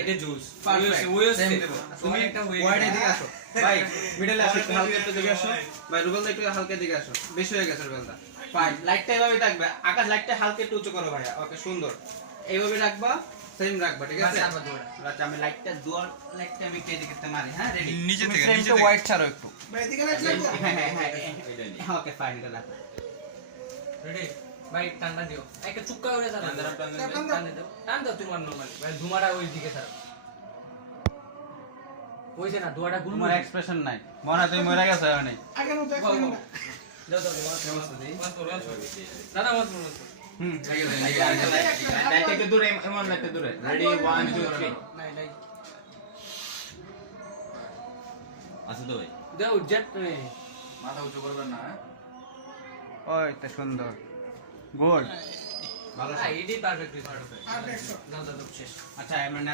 এটা জুস তুমি একটা ওয়াইড এদিকে আসো ভাই, মিডলে আসো, একটু হালকা একটু দিকে আসো ভাই, রুবেল দা একটু হালকা দিকে আসো, বেশি হয়ে গেছে রুবেল দা। ফাইন, লাইটটা এইভাবেই থাকবে, আকাশ লাইটটা হালকা একটু উঁচু করো ভাইয়া, ওকে সুন্দর, এইভাবে রাখবা, সেম রাখবা, ঠিক আছে? আচ্ছা আমি লাইটটা দুয়ার লাইটটা আমি কে দিকে মারি, হ্যাঁ রেডি, নিচে থেকে ফ্রেমটা হোয়াইট ছাড়ো একটু, ভাই এদিকে লাগবে হ্যাঁ হ্যাঁ হ্যাঁ ওকে ফাইন, এটা রাখো রেডি ভাই ঠান্ডা দিও একটা চুক্কা করে দাও টান দাও তোমার নরমালি ভাই ধুমাটা ওই দিকে ছাড়ো হইছে না ধোয়াটা গুণ তোমার এক্সপ্রেশন নাই, মনে হয় তুমি মরে গেছো মানে। আগে নো দেখো না দাও দাও দাদা মত মত হুম ঠিক আছে, লাইট একটু দূরে, এমন লাইটটা দূরে, রেডি 1 2 3 নাই নাই আছে তো ভাই দাও জেট রে মাথা উঁচু করবেন না, হ্যাঁ? ওই তো সুন্দর, গুড, ভালো। আইডি পারফেক্টলি পারফেক্ট আর দেখো দাও দাও শেষ আচ্ছা আমরা